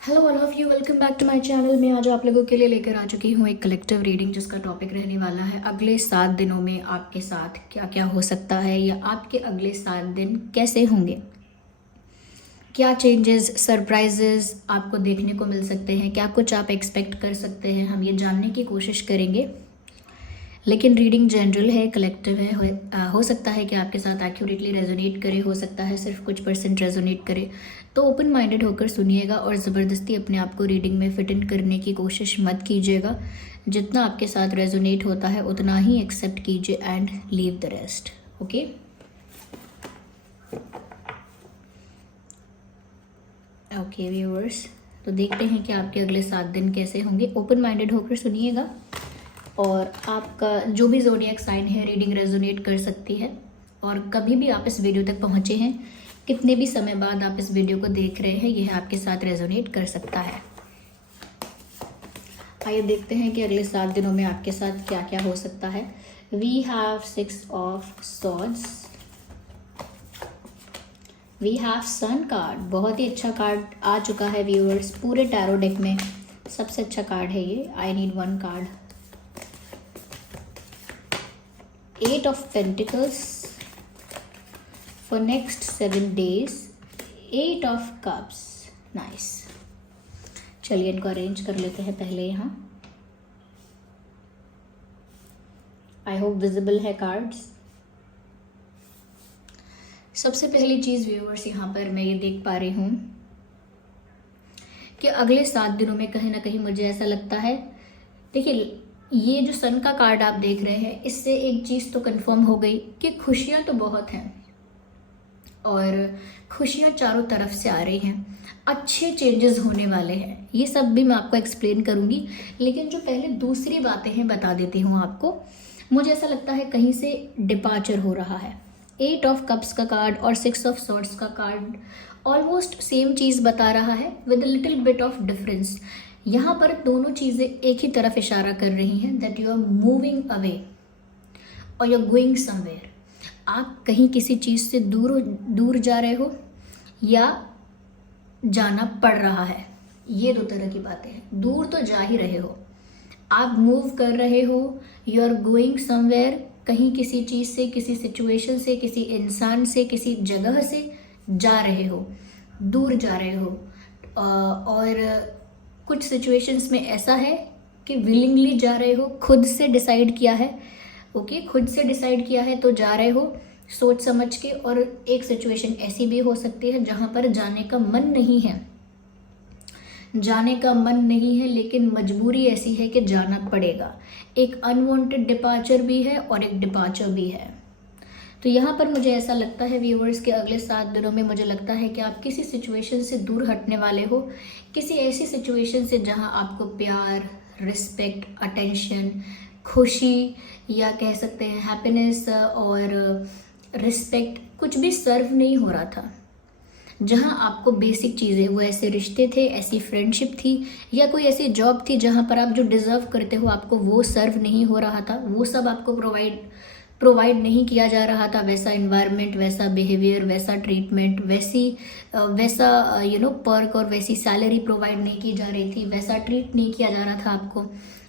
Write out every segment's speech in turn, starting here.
Hello all of you, welcome back to my channel. मैं आज आप लोगों के लिए लेकर आ चुकी हूँ एक कलेक्टिव रीडिंग जिसका टॉपिक रहने वाला है अगले 7 दिनों में आपके साथ क्या क्या हो सकता है या आपके अगले 7 दिन कैसे होंगे। क्या चेंजेस, सरप्राइजेस आपको देखने को मिल सकते हैं, क्या कुछ आप एक्सपेक्ट कर सकते हैं, हम ये जानने की कोशिश करेंगे। लेकिन रीडिंग जनरल है, कलेक्टिव है, हो सकता है कि आपके साथ एक्यूरेटली रेजोनेट करे, हो सकता है सिर्फ कुछ परसेंट रेजोनेट करे। तो ओपन माइंडेड होकर सुनिएगा और ज़बरदस्ती अपने आप को रीडिंग में फिट इन करने की कोशिश मत कीजिएगा। जितना आपके साथ रेजोनेट होता है उतना ही एक्सेप्ट कीजिए and leave the rest. Okay, okay viewers, तो देखते हैं कि आपके अगले 7 दिन कैसे होंगे। ओपन माइंडेड होकर सुनिएगा और आपका जो भी ज़ोडिएक साइन है रीडिंग रेजोनेट कर सकती है। और कभी भी आप इस वीडियो तक पहुँचे हैं, कितने भी समय बाद आप इस वीडियो को देख रहे हैं, यह आपके साथ रेजोनेट कर सकता है। आइए देखते हैं कि अगले 7 दिनों में आपके साथ क्या क्या हो सकता है। We have 6 of swords, we have sun card. बहुत ही अच्छा कार्ड आ चुका है व्यूअर्स, पूरे टैरो डेक में सबसे अच्छा कार्ड है ये। I need 1 card. 8 of Pentacles for next 7 days, 8 of Cups, nice। चलिए इनको अरेंज कर लेते हैं पहले यहाँ। आई होप विजिबल है कार्ड्स। सबसे पहली चीज़ व्यूअर्स यहाँ पर मैं ये देख पा रही हूँ कि अगले 7 दिनों में कहीं ना कहीं मुझे ऐसा लगता है, देखिए ये जो सन का कार्ड आप देख रहे हैं, इससे एक चीज़ तो कंफर्म हो गई कि खुशियाँ तो बहुत हैं और खुशियाँ चारों तरफ से आ रही हैं। अच्छे चेंजेस होने वाले हैं, ये सब भी मैं आपको एक्सप्लेन करूँगी। लेकिन जो पहले दूसरी बातें हैं बता देती हूँ आपको। मुझे ऐसा लगता है कहीं से डिपार्चर हो रहा है। 8 ऑफ कप्स का कार्ड और 6 ऑफ सॉर्ड्स का कार्ड ऑलमोस्ट सेम चीज़ बता रहा है with little bit of difference. यहाँ पर दोनों चीज़ें एक ही तरफ इशारा कर रही हैं, that you are moving away और यू आर गोइंग समवेयर। आप कहीं किसी चीज़ से दूर जा रहे हो या जाना पड़ रहा है, ये 2 तरह की बातें हैं। दूर तो जा ही रहे हो, आप मूव कर रहे हो, यू आर गोइंग समवेयर, कहीं किसी चीज़ से, किसी सिचुएशन से, किसी इंसान से, किसी जगह से जा रहे हो, दूर जा रहे हो। और कुछ सिचुएशंस में ऐसा है कि विलिंगली जा रहे हो, खुद से डिसाइड किया है। ओके, खुद से डिसाइड किया है तो जा रहे हो सोच समझ के। और एक सिचुएशन ऐसी भी हो सकती है जहां पर जाने का मन नहीं है, जाने का मन नहीं है लेकिन मजबूरी ऐसी है कि जाना पड़ेगा। एक अनवांटेड डिपार्चर भी है और एक डिपार्चर भी है। तो यहाँ पर मुझे ऐसा लगता है व्यूअर्स के अगले 7 दिनों में मुझे लगता है कि आप किसी सिचुएशन से दूर हटने वाले हो, किसी ऐसी सिचुएशन से जहाँ आपको प्यार, रिस्पेक्ट, अटेंशन, खुशी या कह सकते हैं हैप्पीनेस और रिस्पेक्ट कुछ भी सर्व नहीं हो रहा था। जहाँ आपको बेसिक चीज़ें, वो ऐसे रिश्ते थे, ऐसी फ्रेंडशिप थी या कोई ऐसी जॉब थी जहाँ पर आप जो डिज़र्व करते हो आपको वो सर्व नहीं हो रहा था, वो सब आपको प्रोवाइड नहीं किया जा रहा था। वैसा इन्वायरमेंट, वैसा बिहेवियर, वैसा ट्रीटमेंट, वैसा पर्क और वैसी सैलरी प्रोवाइड नहीं की जा रही थी, वैसा ट्रीट नहीं किया जा रहा था आपको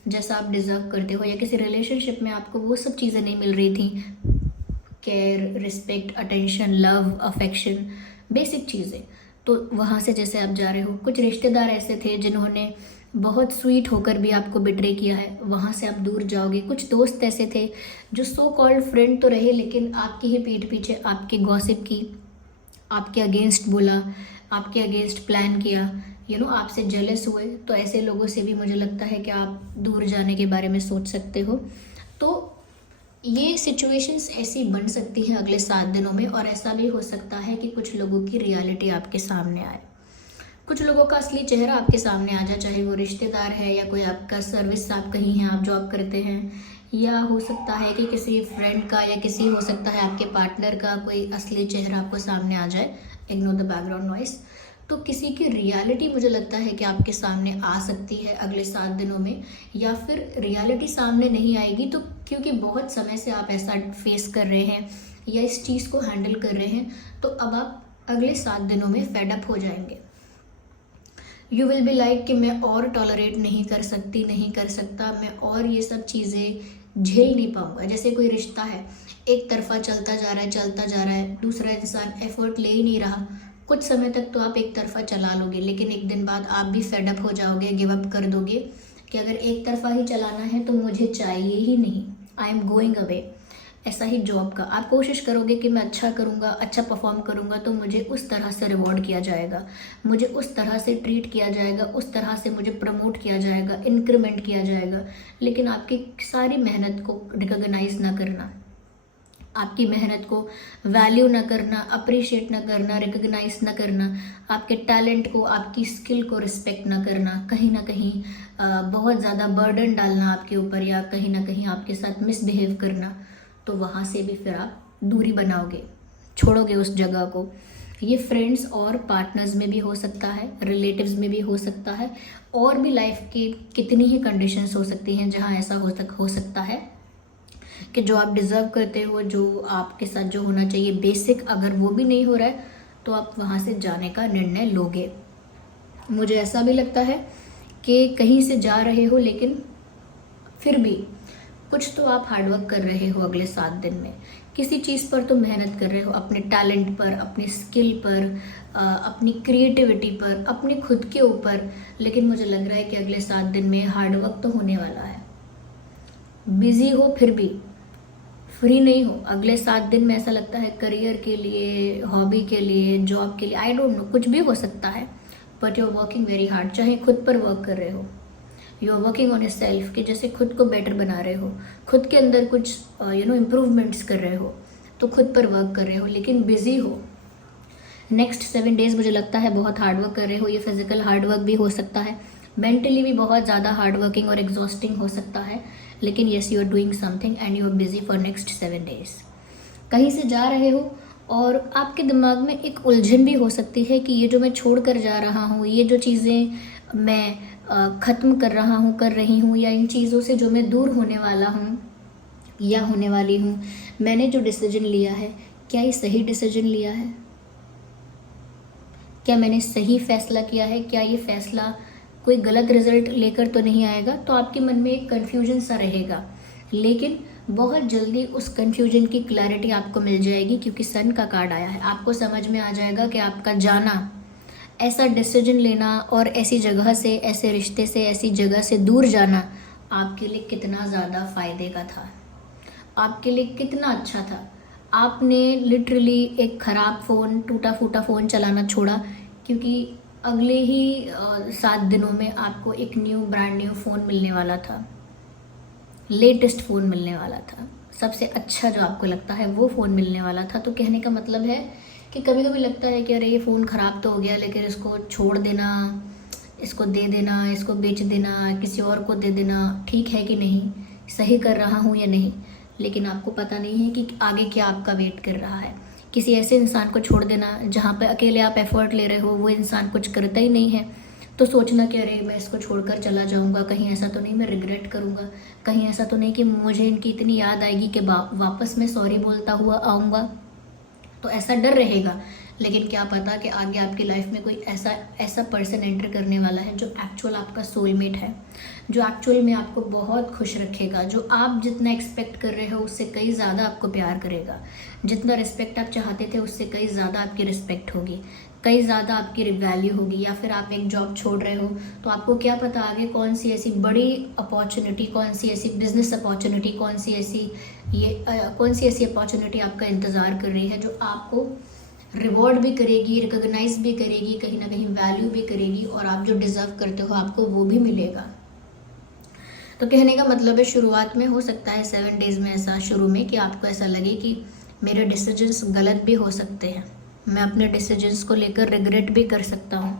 जैसा आप डिज़र्व करते हो। या किसी रिलेशनशिप में आपको वो सब चीज़ें नहीं मिल रही थी, care, respect, attention, love, affection, basic चीज़ें। तो वहाँ से जैसे आप जा रहे हो, कुछ रिश्तेदार ऐसे थे जिन्होंने बहुत स्वीट होकर भी आपको बिट्रे किया है, वहाँ से आप दूर जाओगे। कुछ दोस्त ऐसे थे जो सो कॉल्ड फ्रेंड तो रहे लेकिन आपकी ही पीठ पीछे आपके गॉसिप की, आपके अगेंस्ट बोला, आपके अगेंस्ट प्लान किया, आपसे जेलस हुए। तो ऐसे लोगों से भी मुझे लगता है कि आप दूर जाने के बारे में सोच सकते हो। तो ये सिचुएशंस ऐसी बन सकती हैं अगले 7 दिनों में। और ऐसा भी हो सकता है कि कुछ लोगों की रियलिटी आपके सामने आए, कुछ लोगों का असली चेहरा आपके सामने आ जाए, चाहे वो रिश्तेदार है या कोई आपका सर्विस, आप कहीं हैं, आप जॉब करते हैं, या हो सकता है कि किसी फ्रेंड का या किसी हो सकता है आपके पार्टनर का कोई असली चेहरा आपको सामने आ जाए। Ignore the background noise. तो किसी की रियलिटी मुझे लगता है कि आपके सामने आ सकती है अगले 7 दिनों में। या फिर रियलिटी सामने नहीं आएगी तो क्योंकि बहुत समय से आप ऐसा फेस कर रहे हैं या इस चीज़ को हैंडल कर रहे हैं, तो अब आप अगले 7 दिनों में फेड अप हो जाएंगे। यू विल बी लाइक कि मैं और टॉलरेट नहीं कर सकती, नहीं कर सकता, मैं और ये सब चीज़ें झेल नहीं पाऊँगा। जैसे कोई रिश्ता है, एक तरफा चलता जा रहा है, चलता जा रहा है, दूसरा इंसान एफर्ट ले ही नहीं रहा। कुछ समय तक तो आप एक तरफा चला लोगे, लेकिन एक दिन बाद आप भी फेड अप हो जाओगे, गिव अप कर दोगे कि अगर एक तरफा ही चलाना है तो मुझे चाहिए ही नहीं, आई एम गोइंग अवे। ऐसा ही जॉब का आप कोशिश करोगे कि मैं अच्छा करूँगा, अच्छा परफॉर्म करूँगा तो मुझे उस तरह से रिवॉर्ड किया जाएगा, मुझे उस तरह से ट्रीट किया जाएगा, उस तरह से मुझे प्रमोट किया जाएगा, इंक्रीमेंट किया जाएगा। लेकिन आपकी सारी मेहनत को रिकॉग्नाइज ना करना, आपकी मेहनत को वैल्यू ना करना, अप्रिशिएट ना करना, रिकॉग्नाइज ना करना, आपके टैलेंट को, आपकी स्किल को रिस्पेक्ट ना करना, कहीं ना कहीं बहुत ज़्यादा बर्डन डालना आपके ऊपर, या कहीं ना कहीं आपके साथ मिसबिहेव करना, तो वहाँ से भी फिर आप दूरी बनाओगे, छोड़ोगे उस जगह को। ये फ्रेंड्स और पार्टनर्स में भी हो सकता है, रिलेटिव्स में भी हो सकता है, और भी लाइफ की कितनी ही कंडीशंस हो सकती हैं जहाँ ऐसा हो सकता है कि जो आप डिज़र्व करते हो, जो आपके साथ जो होना चाहिए बेसिक, अगर वो भी नहीं हो रहा है तो आप वहाँ से जाने का निर्णय लोगे। मुझे ऐसा भी लगता है कि कहीं से जा रहे हो लेकिन फिर भी कुछ तो आप हार्डवर्क कर रहे हो अगले 7 दिन में, किसी चीज़ पर तो मेहनत कर रहे हो, अपने टैलेंट पर, अपनी स्किल पर, अपनी क्रिएटिविटी पर, अपने खुद के ऊपर। लेकिन मुझे लग रहा है कि अगले 7 दिन में हार्डवर्क तो होने वाला है। बिजी हो फिर भी फ्री नहीं हो। अगले 7 दिन में ऐसा लगता है करियर के लिए, हॉबी के लिए, जॉब के लिए, आई डोंट नो, कुछ भी हो सकता है, but you are working very hard. चाहे खुद पर वर्क कर रहे हो, you are working on your self, कि जैसे खुद को बेटर बना रहे हो, खुद के अंदर कुछ इम्प्रूवमेंट्स कर रहे हो, तो खुद पर वर्क कर रहे हो, लेकिन बिजी हो। नेक्स्ट 7 डेज मुझे लगता है बहुत हार्डवर्क कर रहे हो। ये फिजिकल हार्डवर्क भी हो सकता है, मेंटली भी बहुत ज़्यादा हार्डवर्किंग और एग्जॉस्टिंग हो सकता है, लेकिन yes, you are doing something and you are busy for next 7 days. कहीं से जा रहे हो और आपके दिमाग में एक उलझन भी हो सकती है कि ये जो मैं छोड़ कर जा रहा हूँ, ये जो चीज़ें मैं ख़त्म कर रहा हूँ, कर रही हूँ, या इन चीज़ों से जो मैं दूर होने वाला हूँ या होने वाली हूँ, मैंने जो डिसीजन लिया है, क्या ये सही डिसीजन लिया है? क्या मैंने सही फैसला किया है? क्या ये फैसला कोई गलत रिजल्ट लेकर तो नहीं आएगा? तो आपके मन में एक कन्फ्यूजन सा रहेगा, लेकिन बहुत जल्दी उस कन्फ्यूजन की क्लैरिटी आपको मिल जाएगी, क्योंकि सन का कार्ड आया है। आपको समझ में आ जाएगा कि आपका जाना, ऐसा डिसीजन लेना और ऐसी जगह से, ऐसे रिश्ते से, ऐसी जगह से दूर जाना आपके लिए कितना ज़्यादा फ़ायदे का था, आपके लिए कितना अच्छा था। आपने लिटरली एक ख़राब फ़ोन, टूटा फूटा फ़ोन चलाना छोड़ा, क्योंकि अगले ही 7 दिनों में आपको एक ब्रांड न्यू फ़ोन मिलने वाला था, लेटेस्ट फ़ोन मिलने वाला था, सबसे अच्छा जो आपको लगता है वो फ़ोन मिलने वाला था। तो कहने का मतलब है कि कभी कभी लगता है कि अरे ये फ़ोन ख़राब तो हो गया, लेकिन इसको छोड़ देना, इसको दे देना, इसको बेच देना, किसी और को दे देना, ठीक है कि नहीं, सही कर रहा हूँ या नहीं। लेकिन आपको पता नहीं है कि आगे क्या आपका वेट कर रहा है। किसी ऐसे इंसान को छोड़ देना जहाँ पे अकेले आप एफर्ट ले रहे हो, वो इंसान कुछ करता ही नहीं है, तो सोचना कि अरे मैं इसको छोड़कर चला जाऊँगा, कहीं ऐसा तो नहीं मैं रिग्रेट करूँगा, कहीं ऐसा तो नहीं कि मुझे इनकी इतनी याद आएगी कि वापस मैं सॉरी बोलता हुआ आऊँगा। तो ऐसा डर रहेगा। लेकिन क्या पता कि आगे आपकी लाइफ में कोई ऐसा पर्सन एंटर करने वाला है जो एक्चुअल आपका सोलमेट है, जो एक्चुअल में आपको बहुत खुश रखेगा, जो आप जितना एक्सपेक्ट कर रहे हो उससे कई ज़्यादा आपको प्यार करेगा, जितना रिस्पेक्ट आप चाहते थे उससे कई ज़्यादा आपकी रिस्पेक्ट होगी, कई ज़्यादा आपकी वैल्यू होगी। या फिर आप एक जॉब छोड़ रहे हो तो आपको क्या पता आगे कौन सी ऐसी बड़ी अपॉर्चुनिटी, कौन सी ऐसी बिजनेस अपॉर्चुनिटी, कौन सी ऐसी अपॉर्चुनिटी आपका इंतज़ार कर रही है, जो आपको रिवॉर्ड भी करेगी, रिकॉग्नाइज भी करेगी, कहीं ना कहीं वैल्यू भी करेगी, और आप जो डिज़र्व करते हो आपको वो भी मिलेगा। तो कहने का मतलब है शुरुआत में हो सकता है 7 डेज़ में ऐसा शुरू में कि आपको ऐसा लगे कि मेरे डिसीजंस गलत भी हो सकते हैं, मैं अपने डिसीजंस को लेकर रिग्रेट भी कर सकता हूँ,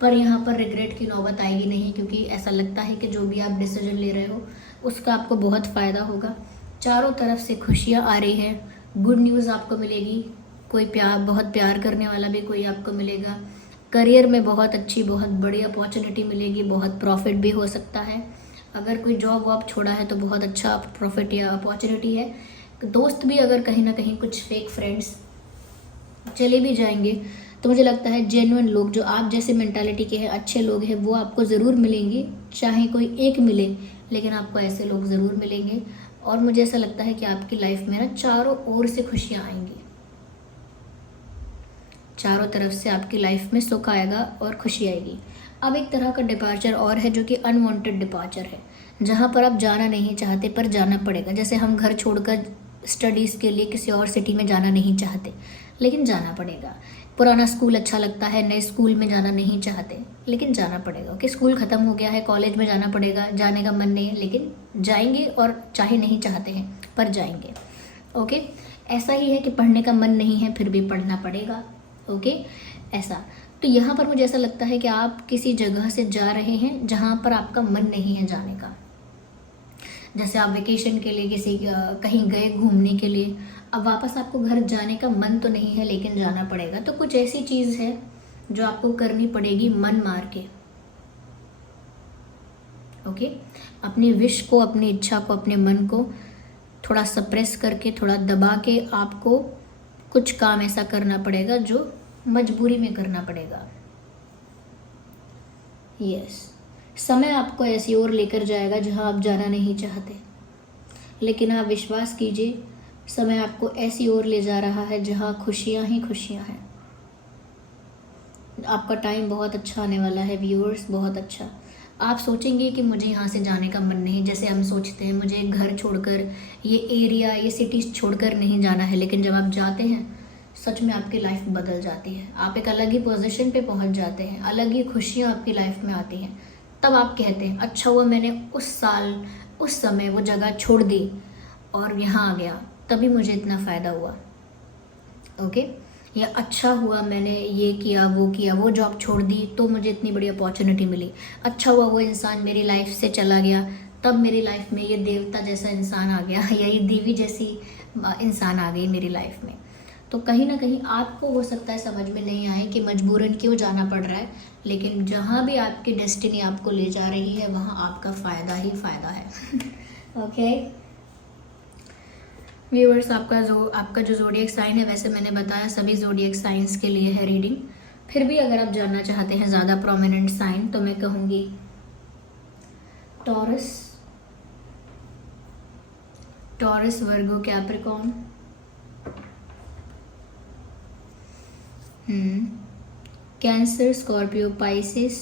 पर यहाँ पर रिग्रेट की नौबत आएगी नहीं, क्योंकि ऐसा लगता है कि जो भी आप डिसीजन ले रहे हो उसका आपको बहुत फ़ायदा होगा। चारों तरफ से खुशियाँ आ रही हैं, गुड न्यूज़ आपको मिलेगी, कोई बहुत प्यार करने वाला भी कोई आपको मिलेगा, करियर में बहुत अच्छी, बहुत बड़ी अपॉर्चुनिटी मिलेगी, बहुत प्रॉफिट भी हो सकता है। अगर कोई जॉब वॉब छोड़ा है तो बहुत अच्छा प्रॉफिट या अपॉर्चुनिटी है। दोस्त भी अगर कहीं ना कहीं कुछ फेक फ्रेंड्स चले भी जाएंगे तो मुझे लगता है जेन्युइन लोग जो आप जैसे मेंटालिटी के हैं, अच्छे लोग हैं, वो आपको ज़रूर मिलेंगे। चाहे कोई एक मिले, लेकिन आपको ऐसे लोग ज़रूर मिलेंगे। और मुझे ऐसा लगता है कि आपकी लाइफ में ना चारों ओर से खुशियाँ आएंगी, चारों तरफ से आपकी लाइफ में सुख आएगा और खुशी आएगी। अब एक तरह का डिपार्चर और है जो कि अनवांटेड डिपार्चर है, जहाँ पर आप जाना नहीं चाहते पर जाना पड़ेगा। जैसे हम घर छोड़कर स्टडीज़ के लिए किसी और सिटी में जाना नहीं चाहते, लेकिन जाना पड़ेगा। पुराना स्कूल अच्छा लगता है, नए स्कूल में जाना नहीं चाहते, लेकिन जाना पड़ेगा। ओके, स्कूल ख़त्म हो गया है, कॉलेज में जाना पड़ेगा, जाने का मन नहीं है, लेकिन जाएंगे, और चाहे नहीं चाहते हैं पर जाएंगे। ओके, ऐसा ही है कि पढ़ने का मन नहीं है फिर भी पढ़ना पड़ेगा। ओके, ऐसा। तो यहाँ पर मुझे ऐसा लगता है कि आप किसी जगह से जा रहे हैं जहाँ पर आपका मन नहीं है जाने का। जैसे आप वेकेशन के लिए किसी कहीं गए घूमने के लिए, अब वापस आपको घर जाने का मन तो नहीं है लेकिन जाना पड़ेगा। तो कुछ ऐसी चीज़ है जो आपको करनी पड़ेगी मन मार के। ओके, अपनी विश को, अपनी इच्छा को, अपने मन को थोड़ा सप्रेस करके, थोड़ा दबा के आपको कुछ काम ऐसा करना पड़ेगा जो मजबूरी में करना पड़ेगा। यस, समय आपको ऐसी ओर लेकर जाएगा जहां आप जाना नहीं चाहते, लेकिन आप विश्वास कीजिए, समय आपको ऐसी ओर ले जा रहा है जहां खुशियां ही खुशियां हैं। आपका टाइम बहुत अच्छा आने वाला है व्यूअर्स, बहुत अच्छा। आप सोचेंगे कि मुझे यहाँ से जाने का मन नहीं, जैसे हम सोचते हैं मुझे घर छोड़कर, ये एरिया, ये सिटीज़ छोड़कर नहीं जाना है, लेकिन जब आप जाते हैं सच में आपकी लाइफ बदल जाती है। आप एक अलग ही पोजीशन पे पहुंच जाते हैं, अलग ही खुशियाँ आपकी लाइफ में आती हैं। तब आप कहते हैं अच्छा हुआ मैंने उस साल, उस समय वो जगह छोड़ दी और यहाँ आ गया, तभी मुझे इतना फ़ायदा हुआ। ओके, या अच्छा हुआ मैंने ये किया, वो जॉब छोड़ दी तो मुझे इतनी बड़ी अपॉर्चुनिटी मिली। अच्छा हुआ वो इंसान मेरी लाइफ से चला गया, तब मेरी लाइफ में ये देवता जैसा इंसान आ गया, या ये देवी जैसी इंसान आ गई मेरी लाइफ में। तो कहीं ना कहीं आपको हो सकता है समझ में नहीं आए कि मजबूरन क्यों जाना पड़ रहा है, लेकिन जहाँ भी आपकी डेस्टिनी आपको ले जा रही है वहाँ आपका फ़ायदा ही फ़ायदा है। ओके व्यूअर्स, आपका जो ज़ोडिएक साइन है, वैसे मैंने बताया सभी ज़ोडिएक साइंस के लिए है रीडिंग। फिर भी अगर आप जानना चाहते हैं ज़्यादा प्रोमिनेंट साइन, तो मैं कहूँगी Taurus, Virgo, Capricorn, Cancer, Scorpio, Pisces,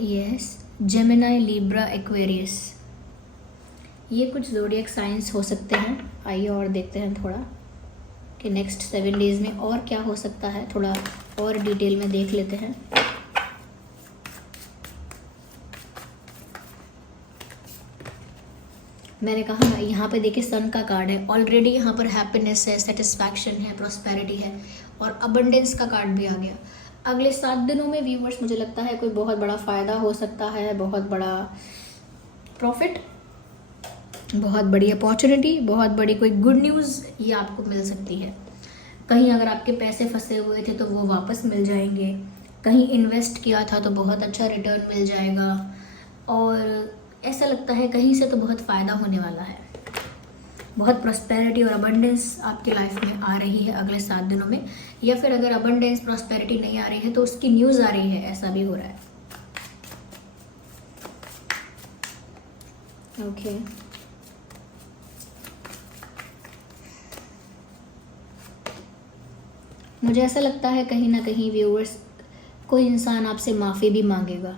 yes, Gemini, Libra, Aquarius. ये कुछ ज़ोडिएक साइंस हो सकते हैं। आइए और देखते हैं थोड़ा कि नेक्स्ट 7 डेज़ में और क्या हो सकता है, थोड़ा और डिटेल में देख लेते हैं। मैंने कहा ना, यहाँ पे देखिए सन का कार्ड है, ऑलरेडी यहाँ पर हैप्पीनेस है, सेटिस्फैक्शन है, प्रॉस्पेरिटी है, और अबंडेंस का कार्ड भी आ गया। अगले 7 दिनों में व्यूवर्स मुझे लगता है कोई बहुत बड़ा फ़ायदा हो सकता है, बहुत बड़ा प्रॉफिट, बहुत बड़ी अपॉर्चुनिटी, बहुत बड़ी कोई गुड न्यूज़ ये आपको मिल सकती है। कहीं अगर आपके पैसे फंसे हुए थे तो वो वापस मिल जाएंगे, कहीं इन्वेस्ट किया था तो बहुत अच्छा रिटर्न मिल जाएगा, और ऐसा लगता है कहीं से तो बहुत फ़ायदा होने वाला है। बहुत प्रॉस्पेरिटी और अबंडेंस आपकी लाइफ में आ रही है अगले 7 दिनों में, या फिर अगर अबंडेंस प्रॉस्पेरिटी नहीं आ रही है तो उसकी न्यूज़ आ रही है, ऐसा भी हो रहा है। ओके मुझे ऐसा लगता है कहीं ना कहीं व्यूअर्स, कोई इंसान आपसे माफ़ी भी मांगेगा।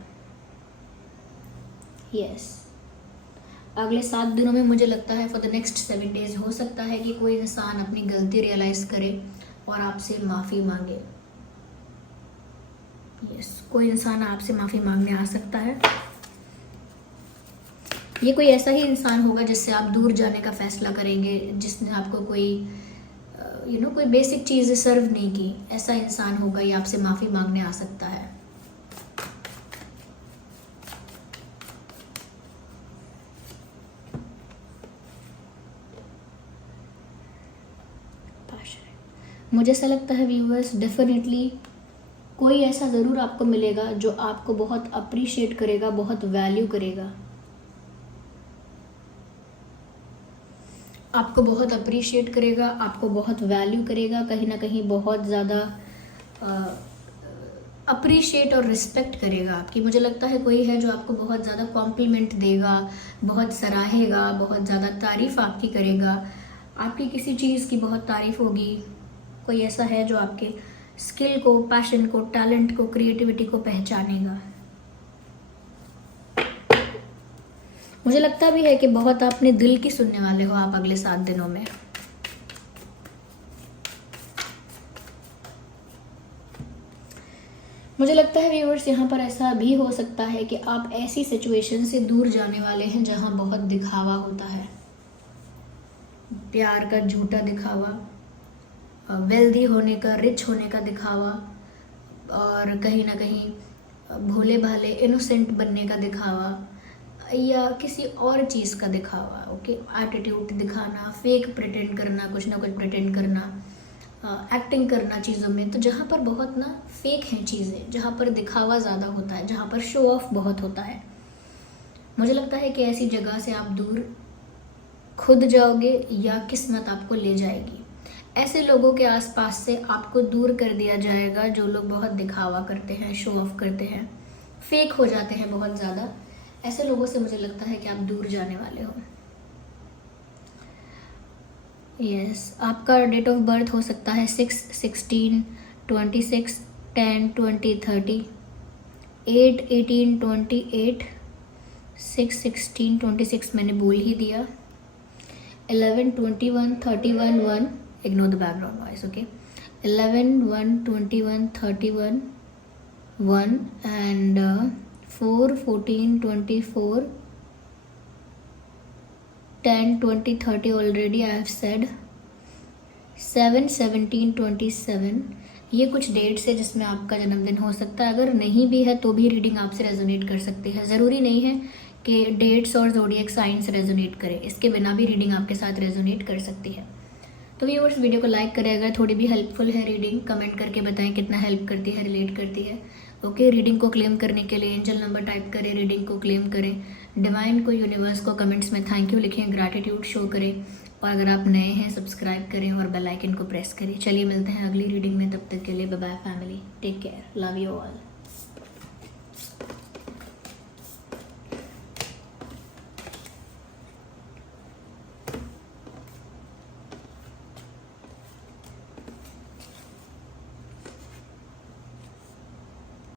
यस, अगले 7 दिनों में मुझे लगता है फॉर द नेक्स्ट 7 डेज हो सकता है कि कोई इंसान अपनी गलती रियलाइज़ करे और आपसे माफ़ी मांगे। यस, कोई इंसान आपसे माफ़ी मांगने आ सकता है। ये कोई ऐसा ही इंसान होगा जिससे आप दूर जाने का फैसला करेंगे, जिसने आपको कोई कोई बेसिक चीज़ें सर्व नहीं की, ऐसा इंसान होगा, ये आपसे माफ़ी मांगने आ सकता है। मुझे ऐसा लगता है व्यूअर्स, डेफिनेटली कोई ऐसा ज़रूर आपको मिलेगा जो आपको बहुत अप्रिशिएट करेगा, बहुत वैल्यू करेगा। आपको बहुत अप्रिशिएट करेगा, आपको बहुत वैल्यू करेगा, कहीं ना कहीं बहुत ज़्यादा अप्रिशिएट और रिस्पेक्ट करेगा आपकी। मुझे लगता है कोई है जो आपको बहुत ज़्यादा कॉम्प्लीमेंट देगा, बहुत सराहेगा, बहुत ज़्यादा तारीफ़ आपकी करेगा, आपकी किसी चीज़ की बहुत तारीफ़ होगी। कोई ऐसा है जो आपके स्किल को, पैशन को, टैलेंट को, क्रिएटिविटी को पहचानेगा। मुझे लगता भी है कि बहुत अपने दिल की सुनने वाले हो आप अगले 7 दिनों में। मुझे लगता है व्यूअर्स, यहाँ पर ऐसा भी हो सकता है कि आप ऐसी सिचुएशन से दूर जाने वाले हैं जहाँ बहुत दिखावा होता है, प्यार का झूठा दिखावा, वेल्दी होने का, रिच होने का दिखावा, और कहीं ना कहीं भोले भाले इनोसेंट बनने का दिखावा, या किसी और चीज़ का दिखावा। ओके, एटीट्यूड दिखाना, फेक प्रिटेंड करना, कुछ ना कुछ प्रिटेंड करना, एक्टिंग करना चीज़ों में। तो जहाँ पर बहुत ना फेक हैं चीज़ें, जहाँ पर दिखावा ज़्यादा होता है, जहाँ पर शो ऑफ बहुत होता है, मुझे लगता है कि ऐसी जगह से आप दूर खुद जाओगे या किस्मत आपको ले जाएगी। ऐसे लोगों के आसपास से आपको दूर कर दिया जाएगा जो लोग बहुत दिखावा करते हैं, शो ऑफ करते हैं, फेक हो जाते हैं बहुत ज़्यादा। ऐसे लोगों से मुझे लगता है कि आप दूर जाने वाले हो। यस, आपका डेट ऑफ बर्थ हो सकता है 6, 16, 26, 10, 20, 30, 8, 18, 28, 6, 16, 26 मैंने बोल ही दिया, 11, 21, 31, 1, ignore the background noise, okay, 11, 1, 21, 31, 1, and 4, 14, 24, 10, 20, 30 already I have said, 7, 17, 27, ये कुछ डेट्स है जिसमें आपका जन्मदिन हो सकता है। अगर नहीं भी है तो भी रीडिंग आपसे रेजोनेट कर सकती है। ज़रूरी नहीं है कि डेट्स और ज़ोडिएक साइन से रेजोनेट करे, इसके बिना भी रीडिंग आपके साथ रेजोनेट कर सकती है। तो व्यूअर्स, वीडियो को लाइक करें अगर थोड़ी भी हेल्पफुल है रीडिंग, कमेंट करके बताएं कितना हेल्प करती है, रिलेट करती है। ओके, रीडिंग को क्लेम करने के लिए एंजल नंबर टाइप करें, रीडिंग को क्लेम करें, डिवाइन को, यूनिवर्स को कमेंट्स में थैंक यू लिखें, ग्रैटिट्यूड शो करें, और अगर आप नए हैं सब्सक्राइब करें और बेल आइकन को प्रेस करें। चलिए मिलते हैं अगली रीडिंग में, तब तक के लिए bye bye family, take care, love you all.